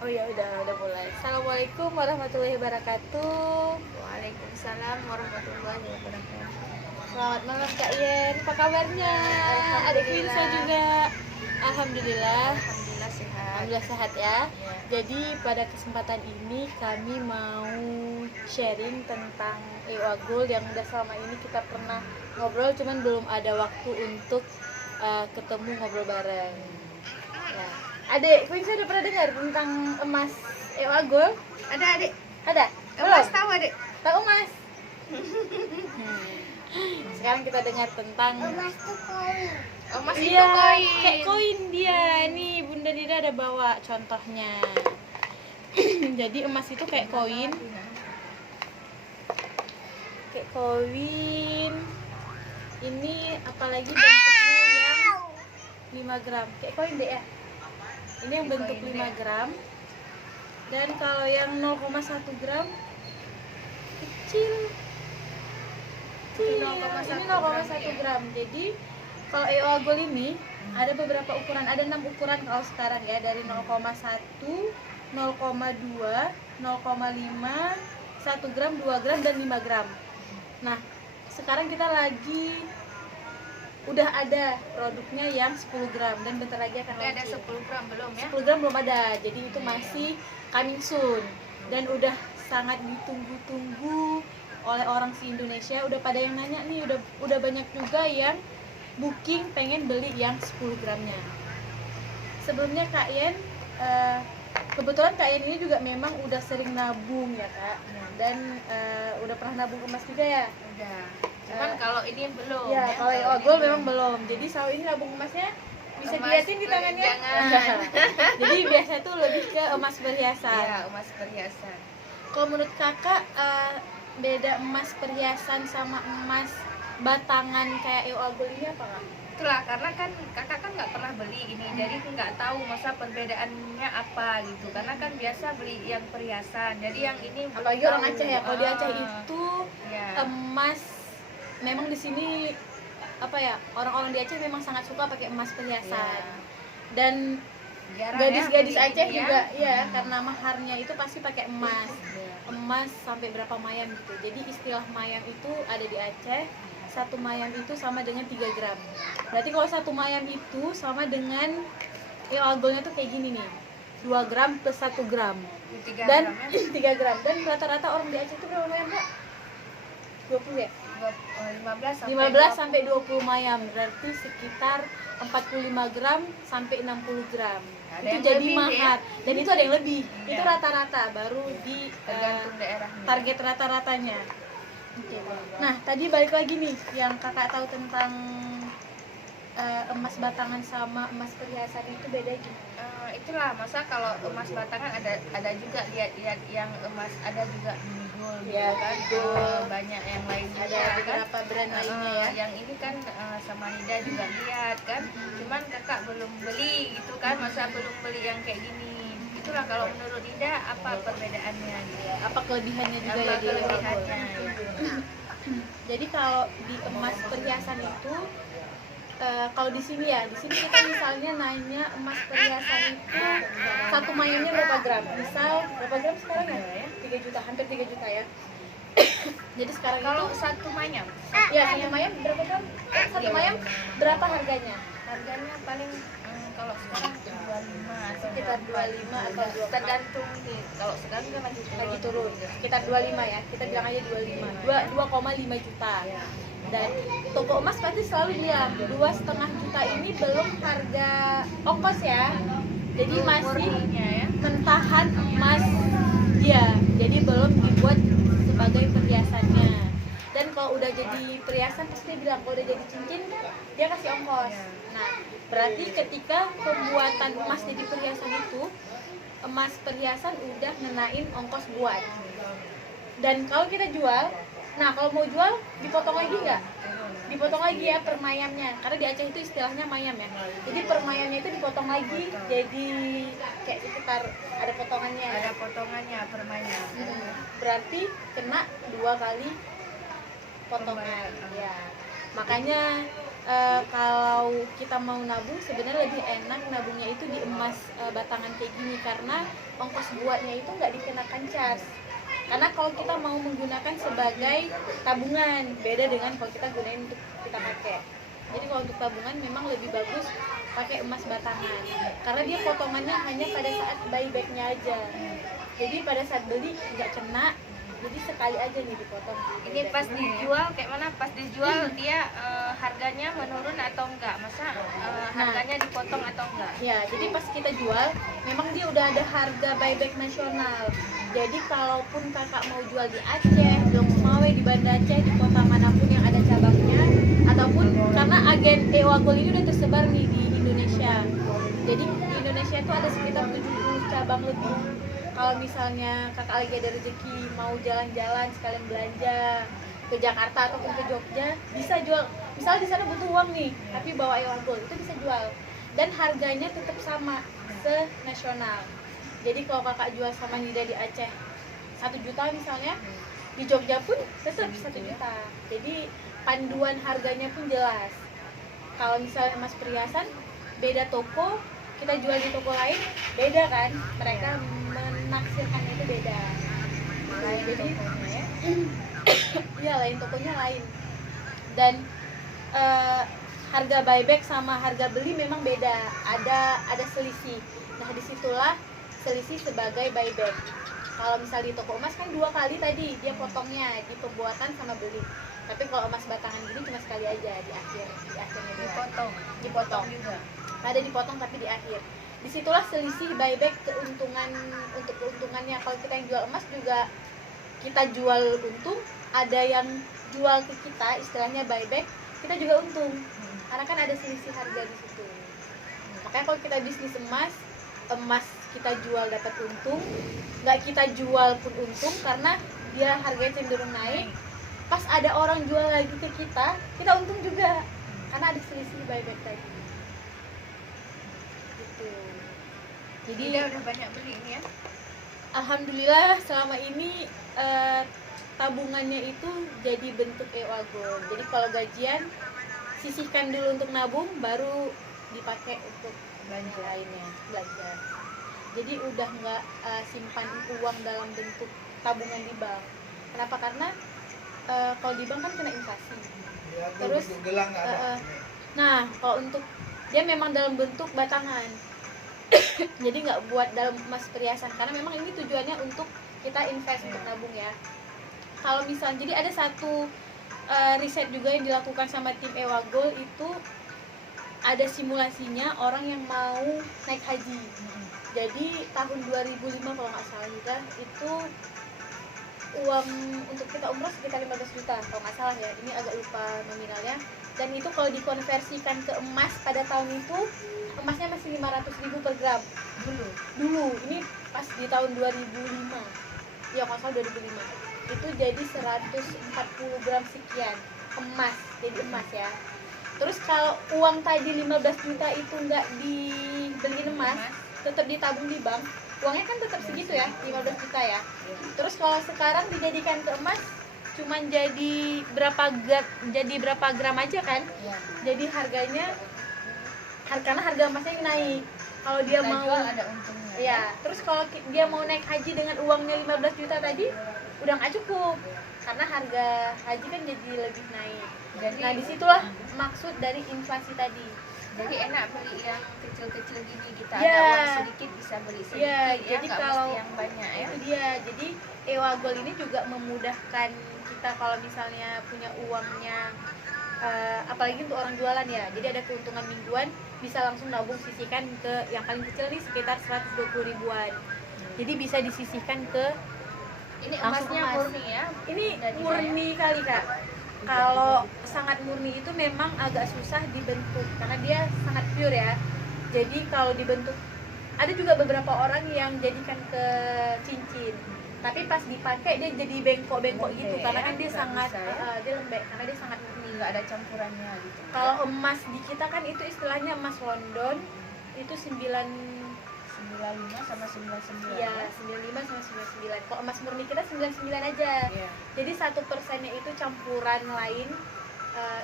Oh ya udah mulai. Assalamualaikum warahmatullahi wabarakatuh. Waalaikumsalam warahmatullahi wabarakatuh. Selamat malam Kak Yen, apa kabarnya? Adik Winsa juga. Alhamdulillah. Alhamdulillah sehat. Alhamdulillah sehat ya. Ya. Jadi pada kesempatan ini kami mau sharing tentang Agul yang udah selama ini kita pernah ngobrol, cuman belum ada waktu untuk ketemu ngobrol bareng. Ya. Adik Winsa udah pernah dengar tentang emas Agul? Ada adik? Ada? Emas Belum? tahu adik? Tahu Mas? Sekarang kita dengar tentang Emas itu koin. Emas itu iya, koin. kayak koin dia. Nih Bunda Dida ada bawa contohnya. Jadi emas itu kayak koin. Kayak koin. Ini apalagi bentuknya yang 5 gram. Kayak koin deh ya. Ini yang bentuk 5 gram. Dan kalau yang 0,1 gram kecil. Ini Ini 0,1 gram. Jadi kalau Agul ini ada beberapa ukuran, ada 6 ukuran kalau sekarang ya, dari 0,1, 0,2, 0,5, 1 gram, 2 gram, dan 5 gram. Nah, sekarang kita lagi udah ada produknya yang 10 gram dan bentar lagi akan Ini ada launching. 10 gram belum ya? 10 gram belum ada, jadi itu masih coming soon dan udah sangat ditunggu-tunggu oleh orang si Indonesia. Udah pada yang nanya nih, udah banyak juga yang booking pengen beli yang 10 gramnya. Sebelumnya Kak Yen, kebetulan Kak Yen ini juga memang udah sering nabung ya Kak, dan udah pernah nabung emas juga ya. Udah. Cuman kalau ini belum Ya, ya. kalau ini Agul memang belum. Jadi selalu ini nabung emasnya bisa Emas dilihatin di tangannya. jangan. Jadi biasanya tuh lebih ke emas perhiasan. Iya, emas perhiasan. Kalau menurut kakak beda emas perhiasan sama emas batangan kayak Agul ini apa kak? Itulah karena kan kakak kan nggak pernah beli ini, jadi nggak tahu masa perbedaannya apa gitu. Karena kan biasa beli yang perhiasan, jadi yang ini belum Apalagi orang tahu. Aceh ya. Kalau di Aceh itu ya. emas memang di sini apa ya, orang-orang di Aceh memang sangat suka pakai emas perhiasan. Dan Jarang gadis-gadis ya, beli Aceh ini juga ya, karena maharnya itu pasti pakai emas. Iya. Emas sampai berapa mayam gitu. Jadi istilah mayam itu ada di Aceh. 1 mayam itu sama dengan 3 gram. Berarti kalau 1 mayam itu sama dengan Agulnya tuh kayak gini nih. 2 gram plus 1 gram. 3 Dan gram ya? 3 gram. Dan rata-rata orang di Aceh itu berapa mayam, Kak? 20 ya? 15 sampai 20 mayam. Berarti sekitar 45 gram sampai 60 gram. Ada Itu yang jadi lebih, mahar. Dan itu ada yang lebih. Iya. Itu rata-rata baru di Tergantung daerahnya. target rata-ratanya. Oke. Nah, tadi balik lagi nih yang kakak tahu tentang emas batangan sama emas perhiasan itu beda gitu. Itulah masa kalau emas batangan ada juga lihat yang emas, ada juga mini gold Ya, gitu kan. gold. Banyak yang lain Ada juga kan. beberapa brand lainnya ya. Yang ini kan sama Nida juga lihat kan. Cuman kakak belum beli gitu kan, masa belum beli yang kayak gini. Itulah kalau menurut Nida apa perbedaannya gitu. Apa kelebihannya juga Apa ya di kelebihannya Agul? gitu. Jadi kalau di emas perhiasan itu kalau di sini ya, di sini kita misalnya nanya emas perhiasan itu 1 mayamnya berapa gram? Misal berapa gram sekarang ya? 3 juta, hampir 3 juta ya. Jadi sekarang Kalau itu satu mayam ya 1 mayam berapa gram? 1 mayam berapa harganya? harganya paling kalau sekarang 25 Sekitar 25 atau 24. tergantung nih. Kalau sekarang kan lagi Turun sekitar 25 ya, kita bilang aja 25, 2,5 juta. Dan toko emas pasti selalu bilang 2,5 juta ini belum harga ongkos ya, jadi masih murninya ya. mentahan emas dia, jadi belum dibuat sebagai perhiasannya. Dan kalau udah jadi perhiasan pasti bilang, kalau udah jadi cincin dia kasih ongkos. Nah, berarti ketika pembuatan emas jadi perhiasan itu, emas perhiasan udah ngenain ongkos buat. Dan kalau kita jual, nah kalau mau jual dipotong lagi nggak? Dipotong lagi ya per mayamnya, karena di Aceh itu istilahnya mayam ya. Jadi per mayamnya itu dipotong lagi, jadi kayak sekitar ada potongannya. Ada potongannya per mayam. Berarti kena 2 kali potongan. Ya, makanya kalau kita mau nabung sebenarnya lebih enak nabungnya itu di emas batangan kayak gini, karena ongkos buatnya itu nggak dikenakan charge. Karena kalau kita mau menggunakan sebagai tabungan, beda dengan kalau kita gunain untuk kita pakai. Jadi kalau untuk tabungan memang lebih bagus pakai emas batangan, karena dia potongannya hanya pada saat buybacknya aja. Jadi pada saat beli nggak kena, jadi sekali aja nih dipotong. Ini pas dijual kayak mana? Pas dijual dia harganya menurun atau enggak? Masa harganya dipotong atau enggak? Ya, jadi pas kita jual memang dia udah ada harga buyback nasional. Jadi kalaupun kakak mau jual di Aceh, Long Sumawe, di Banda Aceh, di kota manapun yang ada cabangnya, ataupun karena agen Ewagol ini udah tersebar nih di Indonesia. Jadi di Indonesia itu ada sekitar 70 cabang lebih. Kalau misalnya kakak lagi ada rezeki mau jalan-jalan sekalian belanja ke Jakarta ataupun ke Jogja, bisa jual. Misal di sana butuh uang nih, tapi bawa Ewagol itu bisa jual. Dan harganya tetap sama se-nasional. Jadi kalau kakak jual sama Nida di Aceh 1 juta misalnya, di Jogja pun tetap 1 juta. Jadi panduan harganya pun jelas. Kalau misalnya emas perhiasan beda toko, kita jual di toko lain beda kan, mereka menaksirkannya itu beda. Lain Jadi tokonya ya. iya lain tokonya lain. Dan harga buyback sama harga beli memang beda, ada selisih. Nah disitulah selisih sebagai buyback. Kalau misal di toko emas kan 2 kali tadi dia potongnya di pembuatan sama beli. Tapi kalau emas batangan gini cuma sekali aja di akhirnya dia Dipotong juga. ada dipotong tapi di akhir. Disitulah selisih buyback untuk keuntungannya. Kalau kita yang jual emas juga kita jual untung, ada yang jual ke kita istilahnya buyback, kita juga untung. Karena kan ada selisih harga di situ. Makanya kalau kita bisnis emas kita jual dapat untung, nggak kita jual pun untung karena dia harganya cenderung naik. Pas ada orang jual lagi ke kita untung juga karena ada selisih buyback tadi. Gitu. Jadi Dia udah banyak beli ini ya. alhamdulillah selama ini tabungannya itu jadi bentuk Ewagol. Jadi kalau gajian sisihkan dulu untuk nabung, baru dipakai untuk belanja lainnya, belanja. Jadi udah nggak simpan uang dalam bentuk tabungan di bank. Kenapa? Karena kalau di bank kan kena inflasi. Terus nah kalau untuk dia memang dalam bentuk batangan. Jadi nggak buat dalam emas perhiasan, karena memang ini tujuannya untuk kita invest untuk nabung ya. Kalau misalnya jadi ada satu riset juga yang dilakukan sama tim Ewagol, itu ada simulasinya orang yang mau naik haji. Jadi tahun 2005 kalau nggak salah juga, itu uang untuk kita umroh sekitar 15 juta kalau nggak salah ya, ini agak lupa nominalnya. Dan itu kalau dikonversikan ke emas pada tahun itu, emasnya masih 500.000 per gram dulu. Ini pas di tahun 2005 ya, kalau nggak salah 2005 itu jadi 140 gram sekian emas, jadi emas ya. Terus kalau uang tadi 15 juta itu nggak dibeliin emas, tetap ditabung di bank, uangnya kan tetap segitu ya, 15 juta ya. Terus kalau sekarang dijadikan ke emas, cuman jadi berapa gram aja kan. Jadi harganya karena harga emasnya naik. Kalau dia mau jual ada untungnya. ya, terus kalau dia mau naik haji dengan uangnya 15 juta tadi udah nggak cukup, karena harga haji kan jadi lebih naik. Jadi, Nah disitulah maksud dari inflasi tadi. jadi enak beli yang kecil-kecil gini, kita Ya. ada uang sedikit bisa beli sedikit Ya, ya, jadi nggak kalau mesti yang banyak ya. itu dia. Jadi Ewagol ini juga memudahkan kita kalau misalnya punya uangnya, apalagi untuk orang jualan ya. Jadi ada keuntungan mingguan, bisa langsung nabung, sisihkan ke yang paling kecil nih sekitar 120 ribuan. Jadi bisa disisihkan ke Ini langsung emasnya emas. murni ya. Ini Dari murni kali kak. Kalau sangat murni itu memang agak susah dibentuk karena dia sangat pure ya. Jadi kalau dibentuk, ada juga beberapa orang yang jadikan ke cincin, tapi pas dipakai dia jadi bengkok-bengkok gitu, Lembek karena ya, kan dia nggak sangat bisa ya. dia lembek karena dia sangat murni. nggak ada campurannya gitu. Kalau emas di kita kan itu istilahnya emas London, itu 95 sama 99 ya 95 sama 99. Kalau emas murni kita 99 aja. Iya. Jadi 1%-nya itu campuran lain,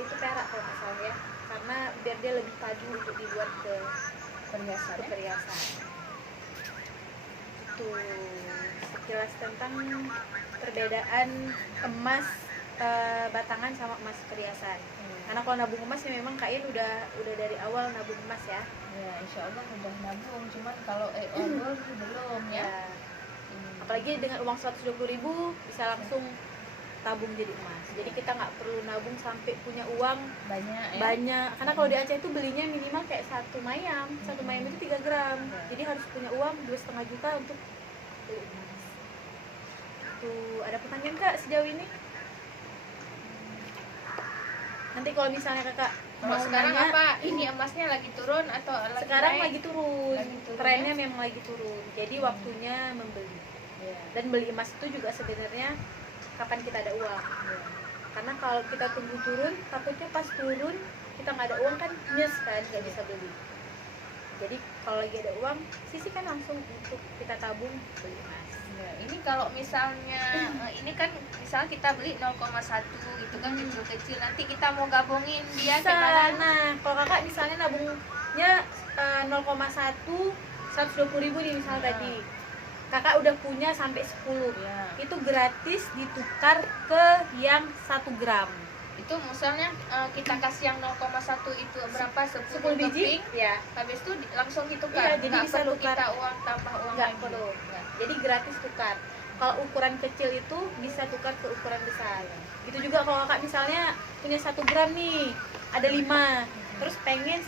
itu perak kalau nggak salah ya. karena biar dia lebih padu untuk dibuat ke Perhiasan ya? perhiasan. Itu sekilas tentang perbedaan emas batangan sama emas perhiasan. Karena kalau nabung emas ya memang Kak Ian udah dari awal nabung emas ya. Ya, insya Allah udah nabung, cuman kalau gold belum ya. Ya. Apalagi dengan uang 120.000 bisa langsung tabung jadi emas. Jadi kita nggak perlu nabung sampai punya uang Banyak ya. banyak. Karena kalau di Aceh itu belinya minimal kayak satu mayam itu 3 gram. Ya. Jadi harus punya uang 2,5 juta untuk beli emas. Tuh, ada pertanyaan Kak sejauh ini? Nanti kalau misalnya Kakak Kalau mau sekarang nanya, apa? Ini emasnya lagi turun atau lagi sekarang naik? lagi turun. Lagi turun, Trennya ya? memang lagi turun. Jadi waktunya membeli. Ya. Dan beli emas itu juga sebenarnya kapan kita ada uang. Karena kalau kita tunggu turun, takutnya pas turun kita nggak ada uang kan nyes kan, nggak bisa beli. Jadi kalau lagi ada uang, sisihkan langsung untuk kita tabung beli emas. Ya, ini kalau misalnya ini kan misal kita beli 0,1 gitu kan kecil-kecil, nanti kita mau gabungin dia Bisa. gimana? Nah, kalau kakak misalnya nabungnya 0,1 120.000 nih misal tadi, kakak udah punya sampai 10, Ya. itu gratis ditukar ke yang 1 gram. Itu misalnya kita kasih yang 0,1 itu berapa? 10 biji? keping, Ya, habis itu langsung ditukar. Iya, jadi Nggak bisa perlu tukar. kita uang tambah uang nggak lagi. perlu. Nggak. Jadi gratis tukar. Kalau ukuran kecil itu bisa tukar ke ukuran besar. Itu juga kalau kakak misalnya punya 1 gram nih, ada 5, terus pengen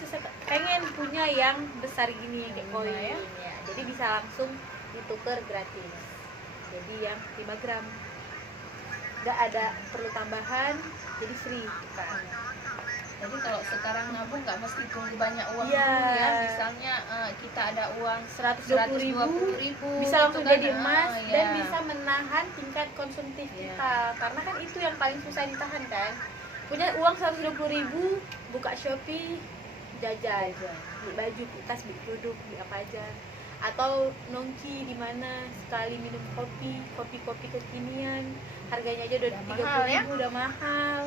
punya yang besar gini kayak Lima, koin ya. ya. Jadi bisa langsung ditukar gratis. Jadi yang 5 gram. Nggak ada perlu tambahan, jadi free tukar. Jadi kalau sekarang nabung nggak mesti tunggu banyak uang Iya. dulu ya. Misalnya kita ada uang 120.000 bisa langsung gitu kan. jadi emas Ya. dan bisa menahan tingkat konsumtif Iya. kita, karena kan itu yang paling susah ditahan kan. Punya uang 120.000, buka Shopee, jajan, beli baju, beli tas, beli produk, beli apa aja, atau nongki di mana sekali minum kopi kekinian harganya aja udah Udah 30.000 mahal, ya? udah mahal.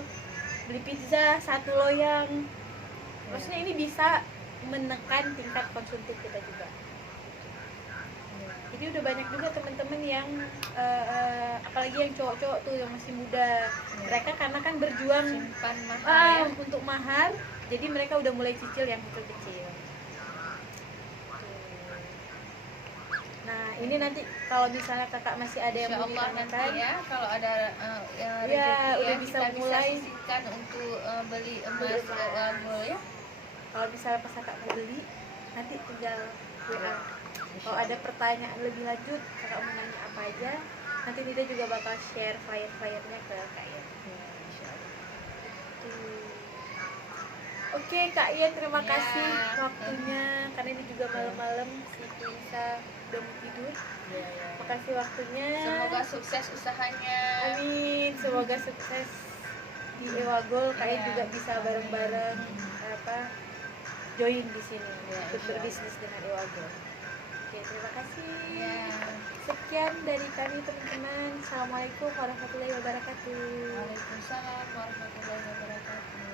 Beli pizza 1 loyang, maksudnya ini bisa menekan tingkat konsumtif kita juga. Jadi udah banyak juga teman-teman yang apalagi yang cowok-cowok tuh yang masih muda, mereka karena kan berjuang Simpan mahal ya. untuk mahar, jadi mereka udah mulai cicil yang kecil-kecil. Nah ini nanti kalau misalnya kakak masih ada yang Insya mau Allah nanti ditanyakan, ya kalau ada rezeki Ya, ya, udah bisa kita mulai. bisa sisihkan untuk beli emas Beli emas. gold ya. kalau misalnya pas kakak mau beli, nanti tinggal WA. Insya Kalau ada pertanyaan lebih lanjut, kakak mau nanya apa aja, nanti Nida juga bakal share flyer-flyernya ke Kak Ian. Ya, insya Allah. Oke Kak Ian, terima Ya. kasih waktunya, karena ini juga malam-malam si Kunisa udah mau tidur. Ya, ya. Makasih waktunya. Semoga sukses usahanya. Amin, semoga sukses di Ewagol. Kak Ian Ya. juga bisa bareng-bareng join di sini Ya, untuk insya Allah. berbisnis dengan Ewagol. Oke, terima kasih. Ya. Sekian dari kami teman-teman. Assalamualaikum warahmatullahi wabarakatuh. Waalaikumsalam warahmatullahi wabarakatuh.